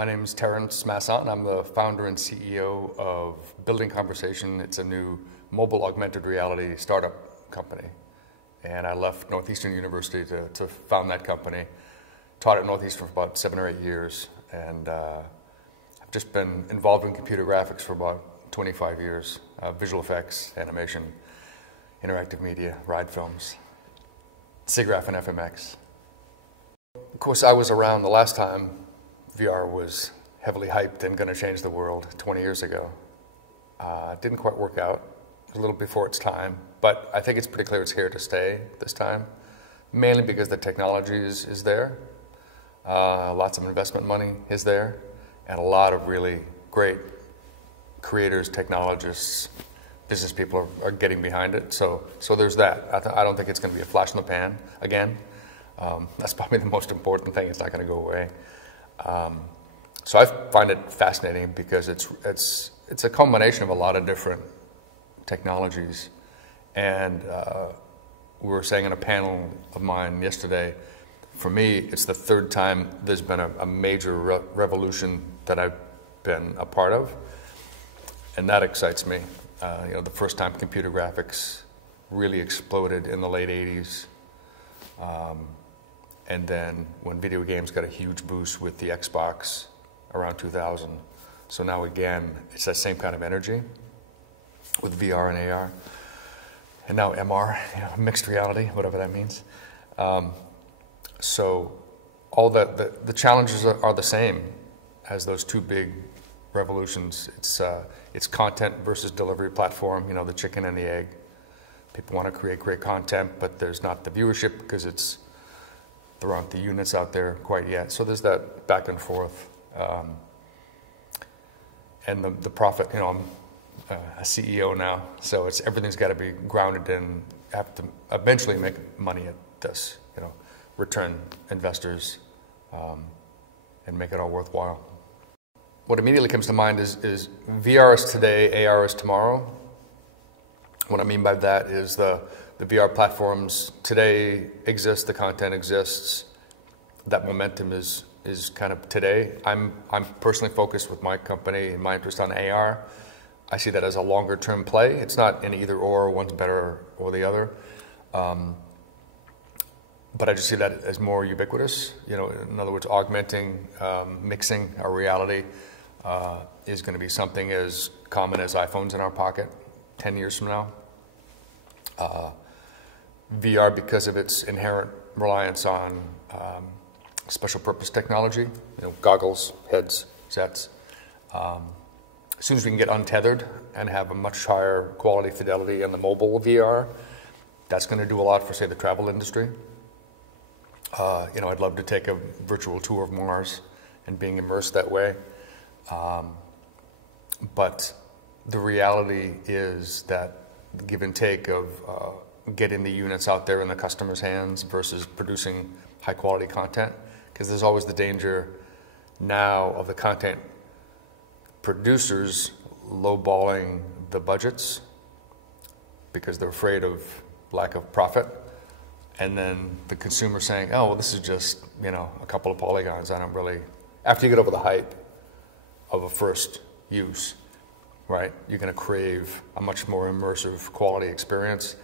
My name is Terrence Masson. I'm the founder and CEO of Building Conversation. It's a new mobile augmented reality startup company. And I left Northeastern University to found that company. Taught at Northeastern for about 7 or 8 years. And I've just been involved in computer graphics for about 25 years. Visual effects, animation, interactive media, ride films, SIGGRAPH and FMX. Of course, I was around the last time VR was heavily hyped and going to change the world 20 years ago. Didn't quite work out. It was a little before its time, but I think it's pretty clear it's here to stay this time, mainly because the technology is there. Lots of investment money is there, and a lot of really great creators, technologists, business people are getting behind it. So there's that. I don't think it's going to be a flash in the pan again. That's probably the most important thing. It's not going to go away. So I find it fascinating because it's a combination of a lot of different technologies. And we were saying in a panel of mine yesterday, for me, it's the third time there's been a major revolution that I've been a part of. And that excites me. The first time computer graphics really exploded in the late 80s. And then when video games got a huge boost with the Xbox around 2000. So now again, it's that same kind of energy with VR and AR. And now MR, mixed reality, whatever that means. So all the challenges are the same as those two big revolutions. It's content versus delivery platform, the chicken and the egg. People want to create great content, but there's not the viewership because there aren't the units out there quite yet. So there's that back and forth. And the profit, I'm a CEO now, so everything's got to be grounded in, have to eventually make money at this, return investors and make it all worthwhile. What immediately comes to mind is VR is today, AR is tomorrow. What I mean by that is the VR platforms today exist, the content exists, that momentum is kind of today. I'm personally focused with my company and my interest on AR. I see that as a longer term play. It's not an either or, one's better or the other. But I just see that as more ubiquitous. In other words, augmenting, mixing our reality is going to be something as common as iPhones in our pocket 10 years from now. VR, because of its inherent reliance on special purpose technology, goggles, heads, sets. As soon as we can get untethered and have a much higher quality fidelity in the mobile VR, that's going to do a lot for, say, the travel industry. I'd love to take a virtual tour of Mars and being immersed that way. But the reality is that the give and take of getting the units out there in the customer's hands versus producing high quality content, because there's always the danger now of the content producers lowballing the budgets because they're afraid of lack of profit, and then the consumer saying, oh, well, this is just a couple of polygons. I don't really, after you get over the hype of a first use, right, you're going to crave a much more immersive quality experience.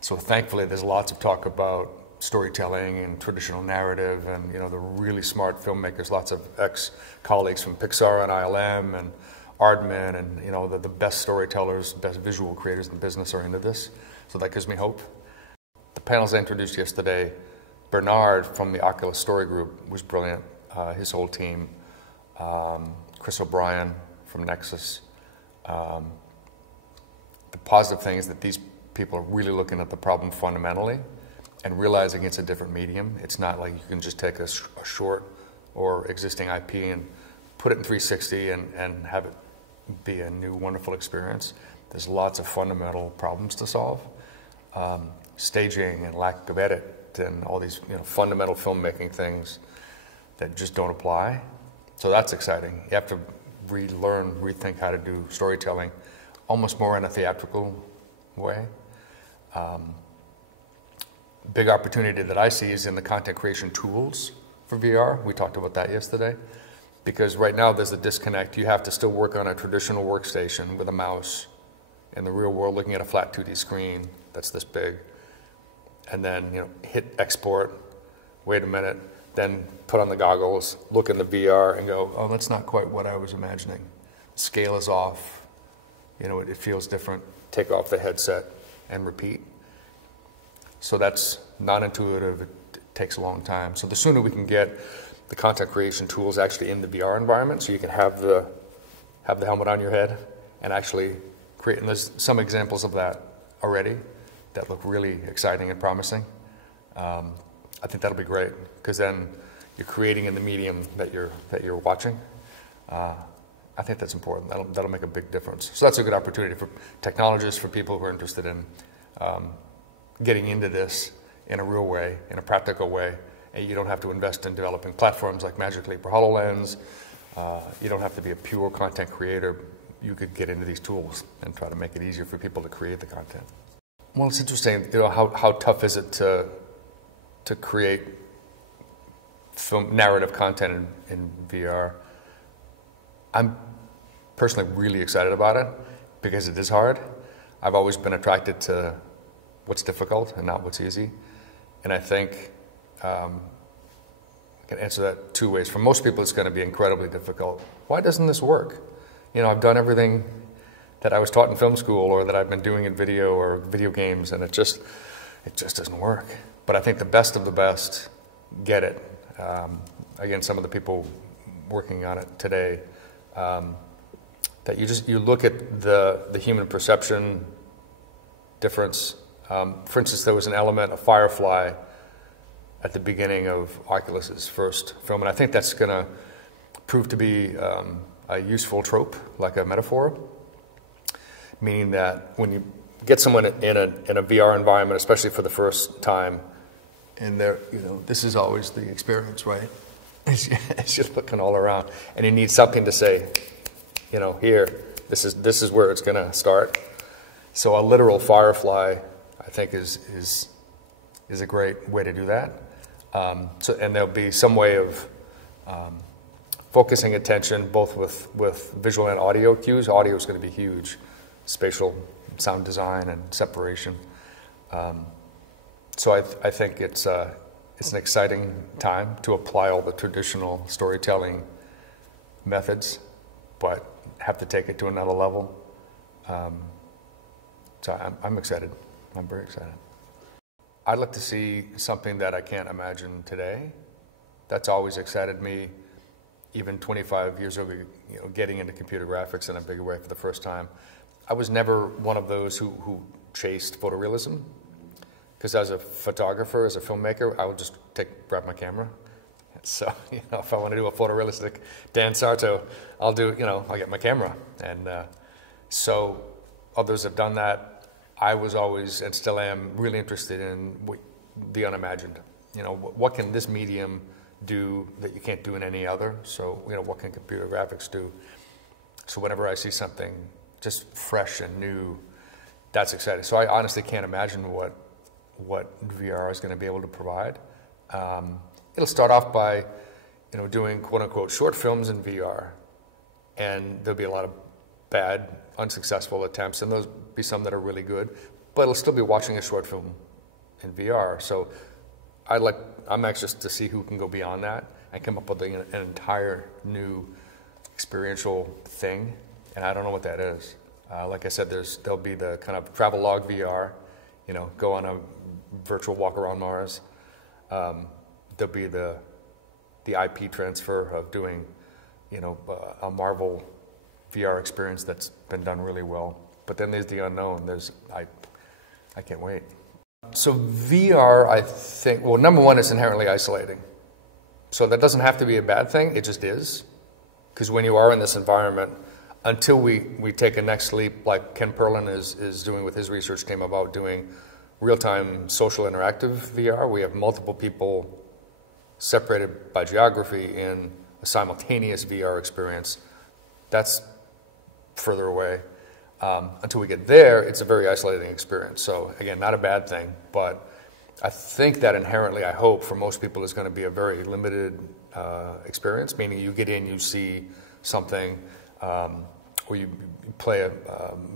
So thankfully, there's lots of talk about storytelling and traditional narrative, and the really smart filmmakers, lots of ex-colleagues from Pixar and ILM and Aardman, and the best storytellers, best visual creators in the business are into this. So that gives me hope. The panels I introduced yesterday, Bernard from the Oculus Story Group was brilliant. His whole team, Chris O'Brien from Nexus. The positive thing is that these people are really looking at the problem fundamentally and realizing it's a different medium. It's not like you can just take a short or existing IP and put it in 360 and have it be a new wonderful experience. There's lots of fundamental problems to solve. Staging and lack of edit and all these fundamental filmmaking things that just don't apply. So that's exciting. You have to relearn, rethink how to do storytelling almost more in a theatrical way. Big opportunity that I see is in the content creation tools for VR. We talked about that yesterday. Because right now there's a disconnect. You have to still work on a traditional workstation with a mouse in the real world, looking at a flat 2D screen that's this big, and then hit export, wait a minute, then put on the goggles, look in the VR and go, oh, that's not quite what I was imagining. Scale is off, it feels different. Take off the headset and repeat. So that's non-intuitive, it takes a long time. So the sooner we can get the content creation tools actually in the VR environment, so you can have the helmet on your head and actually create, and there's some examples of that already that look really exciting and promising. I think that'll be great, because then you're creating in the medium that you're watching. I think that's important. That'll make a big difference. So that's a good opportunity for technologists, for people who are interested in getting into this in a real way, in a practical way, and you don't have to invest in developing platforms like Magic Leap or HoloLens. You don't have to be a pure content creator. You could get into these tools and try to make it easier for people to create the content. Well, it's interesting, how tough is it to create film narrative content in VR. I'm personally really excited about it because it is hard. I've always been attracted to what's difficult and not what's easy. And I think I can answer that two ways. For most people, it's going to be incredibly difficult. Why doesn't this work? I've done everything that I was taught in film school or that I've been doing in video or video games, and it just doesn't work. But I think the best of the best get it. Again, some of the people working on it today, that you look at the human perception difference. For instance, there was an element of Firefly at the beginning of Oculus's first film, and I think that's going to prove to be a useful trope, like a metaphor, meaning that when you get someone in a VR environment, especially for the first time, and this is always the experience, right? As you're looking all around, and you need something to say, here, this is where it's going to start. So a literal Firefly, I think, is a great way to do that. And there'll be some way of focusing attention both with visual and audio cues. Audio is going to be huge, spatial sound design and separation. So I think it's an exciting time to apply all the traditional storytelling methods, but have to take it to another level. So I'm excited. I'm very excited. I'd like to see something that I can't imagine today. That's always excited me, even 25 years ago, getting into computer graphics in a bigger way for the first time. I was never one of those who chased photorealism, because as a photographer, as a filmmaker, I would just grab my camera. So, if I want to do a photorealistic Dan Sarto, I'll get my camera. And so others have done that. I was always, and still am, really interested in the unimagined. What can this medium do that you can't do in any other? So, what can computer graphics do? So whenever I see something just fresh and new, that's exciting. So I honestly can't imagine what VR is going to be able to provide. It'll start off by, doing quote-unquote short films in VR, and there'll be a lot of bad, unsuccessful attempts, and there'll be some that are really good, but it'll still be watching a short film in VR. So I'm anxious to see who can go beyond that and come up with an entire new experiential thing, and I don't know what that is. Like I said, there'll be the kind of travelogue VR, go on a virtual walk around Mars. There'll be the IP transfer of doing, a Marvel VR experience that's been done really well. But then there's the unknown. I can't wait. So VR, I think, well, number one, it's inherently isolating. So that doesn't have to be a bad thing. It just is. Because when you are in this environment, until we take a next leap, like Ken Perlin is doing with his research team about doing real-time social interactive VR, we have multiple people separated by geography in a simultaneous VR experience. That's further away. Until we get there, it's a very isolating experience. So again, not a bad thing, but I think that inherently, I hope, for most people is going to be a very limited experience, meaning you get in, you see something, or you play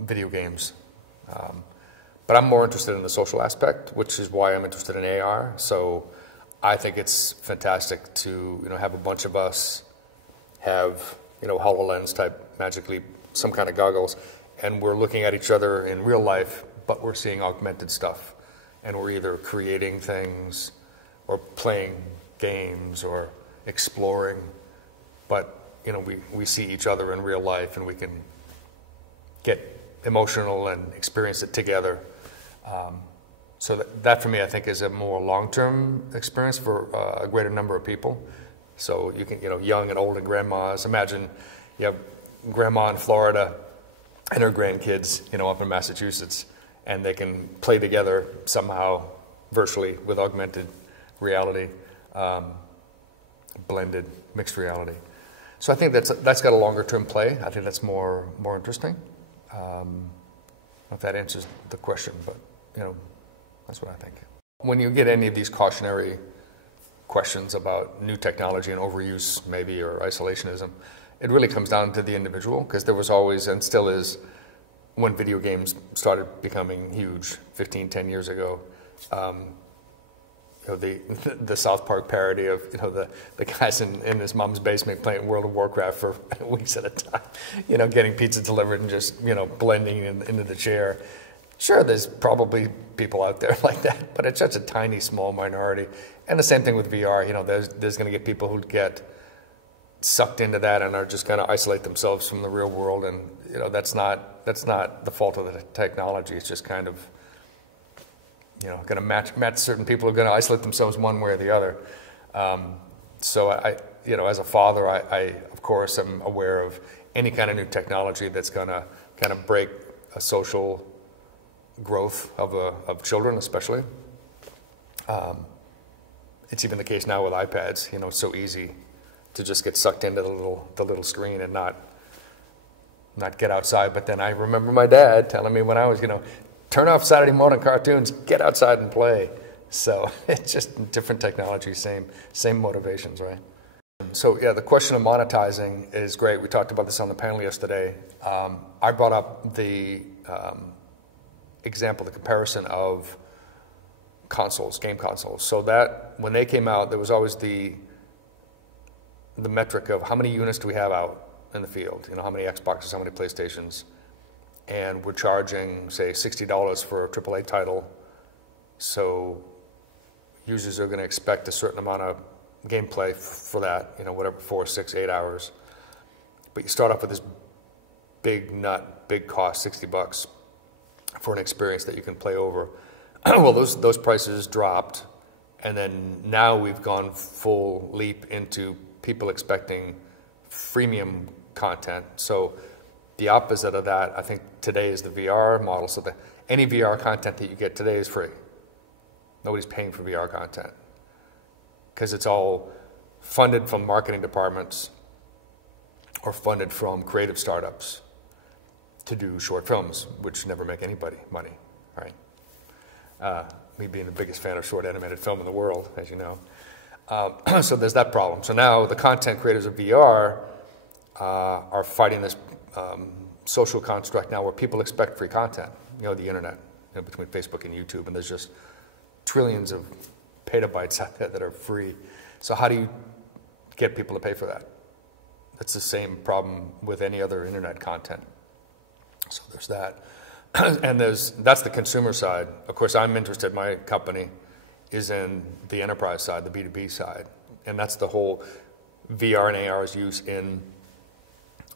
video games. But I'm more interested in the social aspect, which is why I'm interested in AR. So I think it's fantastic to have a bunch of us have HoloLens type Magic Leap, some kind of goggles, and we're looking at each other in real life, but we're seeing augmented stuff, and we're either creating things or playing games or exploring, but we see each other in real life, and we can get emotional and experience it together. So that for me, I think, is a more long-term experience for a greater number of people. So you can, young and old and grandmas. Imagine you have grandma in Florida and her grandkids, up in Massachusetts, and they can play together somehow virtually with augmented reality, blended, mixed reality. So I think that's got a longer-term play. I think that's more interesting. I don't know if that answers the question, but that's what I think. When you get any of these cautionary questions about new technology and overuse, maybe, or isolationism, it really comes down to the individual, because there was always, and still is, when video games started becoming huge 10 years ago, the South Park parody of the guys in his mom's basement playing World of Warcraft for weeks at a time, getting pizza delivered and just blending into the chair. Sure, there's probably people out there like that, but it's such a tiny, small minority. And the same thing with VR. There's going to get people who get sucked into that and are just going to isolate themselves from the real world. And that's not the fault of the technology. It's just kind of going to match certain people who are going to isolate themselves one way or the other. So I as a father, I of course am aware of any kind of new technology that's going to kind of break a social growth of children, especially. It's even the case now with iPads. It's so easy to just get sucked into the little screen and not get outside. But then I remember my dad telling me when I was, turn off Saturday morning cartoons, get outside and play. So it's just different technology, same motivations, right? So yeah, the question of monetizing is great. We talked about this on the panel yesterday. I brought up the example, the comparison of consoles, game consoles. So that when they came out, there was always the metric of how many units do we have out in the field? How many Xboxes, how many PlayStations? And we're charging, say, $60 for a AAA title. So users are going to expect a certain amount of gameplay for that, whatever, 4, 6, 8 hours. But you start off with this big cost, $60 for an experience that you can play over. Well, those prices dropped, and then now we've gone full leap into people expecting freemium content. So the opposite of that, I think, today is the VR model. So any VR content that you get today is free. Nobody's paying for VR content because it's all funded from marketing departments or funded from creative startups to do short films, which never make anybody money, right? Me being the biggest fan of short animated film in the world, as you know. So there's that problem. So now the content creators of VR are fighting this social construct now where people expect free content, the internet, between Facebook and YouTube, and there's just trillions of petabytes out there that are free. So how do you get people to pay for that? It's the same problem with any other internet content. So there's that. And that's the consumer side. Of course, I'm interested, my company is in the enterprise side, the B2B side. And that's the whole VR and AR's use in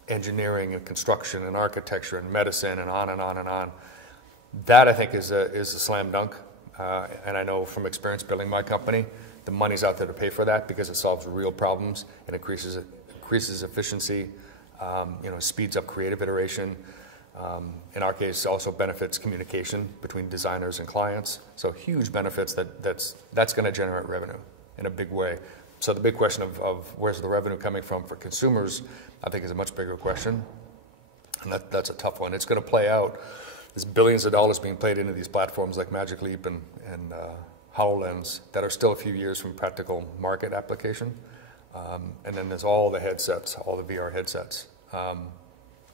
engineering and construction and architecture and medicine and on and on and on. That, I think, is a slam dunk. And I know from experience building my company, the money's out there to pay for that because it solves real problems and increases efficiency, speeds up creative iteration. In our case, also benefits communication between designers and clients. So huge benefits that's going to generate revenue in a big way. So the big question of where's the revenue coming from for consumers, I think, is a much bigger question. And that's a tough one. It's going to play out. There's billions of dollars being played into these platforms like Magic Leap and HoloLens that are still a few years from practical market application. And then there's all the headsets, all the VR headsets.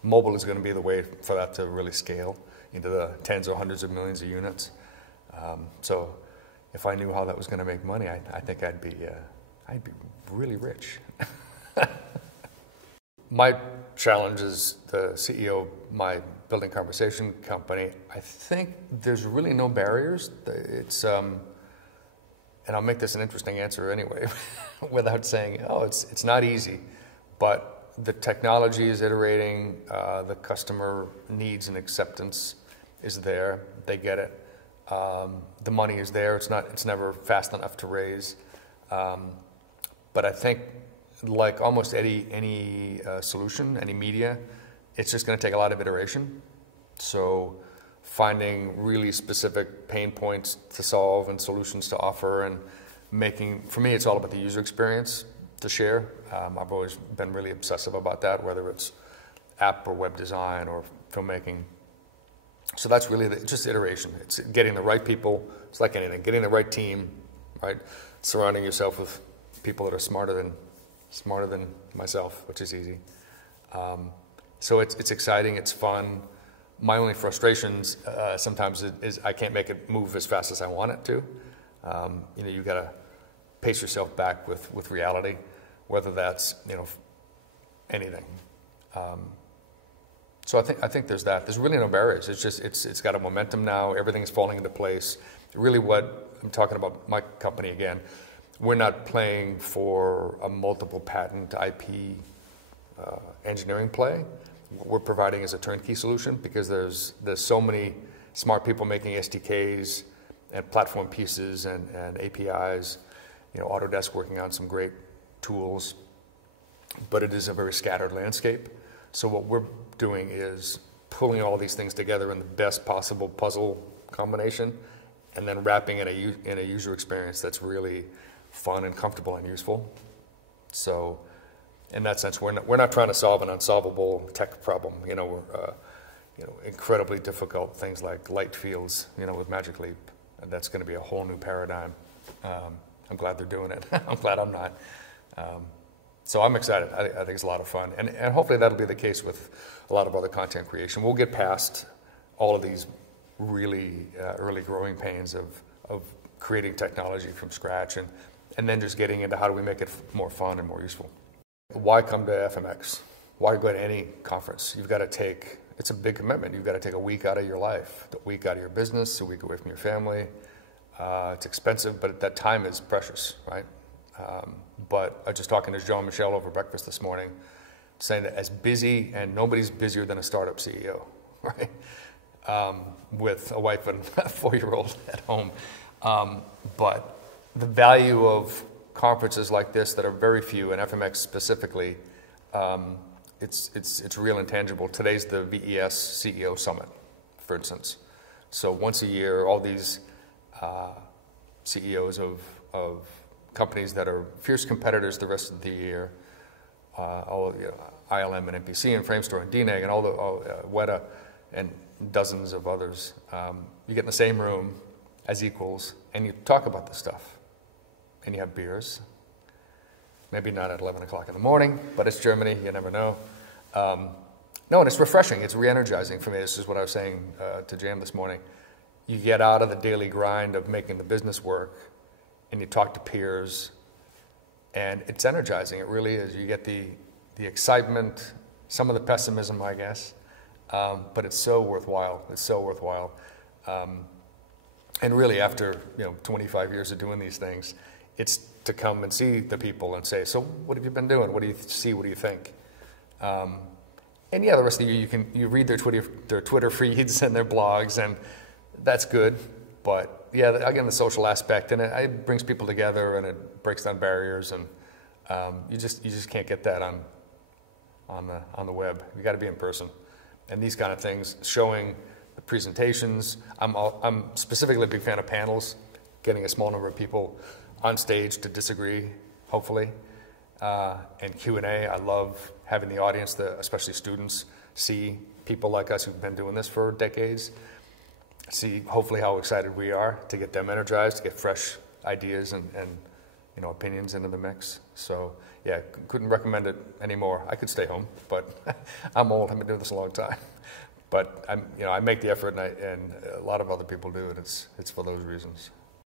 Mobile is going to be the way for that to really scale into the tens or hundreds of millions of units. So if I knew how that was going to make money, I think I'd be really rich. My challenge as the CEO of my building conversation company, I think there's really no barriers. It's and I'll make this an interesting answer anyway, without saying, oh, it's not easy, but the technology is iterating, the customer needs and acceptance is there, they get it. The money is there, it's never fast enough to raise. But I think like almost any solution, any media, it's just going to take a lot of iteration. So finding really specific pain points to solve and solutions to offer, and for me, it's all about the user experience to share. I've always been really obsessive about that, whether it's app or web design or filmmaking. So that's really just iteration. It's getting the right people. It's like anything, getting the right team, right? Surrounding yourself with people that are smarter than myself, which is easy. So it's exciting, it's fun. My only frustrations sometimes is I can't make it move as fast as I want it to. You got to pace yourself back with reality, whether that's anything. So I think there's that. There's really no barriers. It's just it's got a momentum now. Everything's falling into place. Really, what I'm talking about, my company again. We're not playing for a multiple patent IP engineering play. What we're providing is a turnkey solution, because there's so many smart people making SDKs and platform pieces and APIs. Autodesk working on some great tools, but it is a very scattered landscape. So what we're doing is pulling all these things together in the best possible puzzle combination, and then wrapping in a user experience that's really fun and comfortable and useful. So in that sense, we're not trying to solve an unsolvable tech problem. We're incredibly difficult things like light fields, with Magic Leap, and that's going to be a whole new paradigm. I'm glad they're doing it. I'm glad I'm not. So I'm excited. I think it's a lot of fun, and hopefully that'll be the case with a lot of other content creation. We'll get past all of these really early growing pains of creating technology from scratch, and then just getting into how do we make it more fun and more useful. Why come to FMX? Why go to any conference? It's a big commitment. You've got to take a week out of your life, a week out of your business, a week away from your family. It's expensive, but that time is precious, right? But I was just talking to Jean-Michel over breakfast this morning, saying that as busy, and nobody's busier than a startup CEO, right? With a wife and a 4-year-old at home. But the value of conferences like this that are very few, and FMX specifically, it's real and tangible. Today's the VES CEO Summit, for instance. So once a year, all these CEOs of companies that are fierce competitors the rest of the year, ILM and NPC and Framestore and DNEG and all Weta and dozens of others, you get in the same room as equals and you talk about this stuff. And you have beers. Maybe not at 11 o'clock in the morning, but it's Germany, you never know. No, and it's refreshing, it's re-energizing for me. This is what I was saying to Jam this morning. You get out of the daily grind of making the business work, and you talk to peers, and it's energizing, it really is. You get the excitement, some of the pessimism, I guess, but it's so worthwhile. It's so worthwhile. And really, after 25 years of doing these things, it's to come and see the people and say, so what have you been doing? What do you see? What do you think? And yeah, the rest of the year you read their Twitter feeds and their blogs, and that's good. But yeah, again, the social aspect, and it brings people together and it breaks down barriers, and you just can't get that on the web. You got to be in person, and these kind of things, showing the presentations. I'm specifically a big fan of panels, getting a small number of people on stage to disagree, hopefully, and Q&A. I love having the audience, especially students, see people like us who've been doing this for decades, see hopefully how excited we are to get them energized, to get fresh ideas and opinions into the mix. So yeah, couldn't recommend it anymore. I could stay home, but I'm old. I've been doing this a long time. But I make the effort, and a lot of other people do, and it's for those reasons.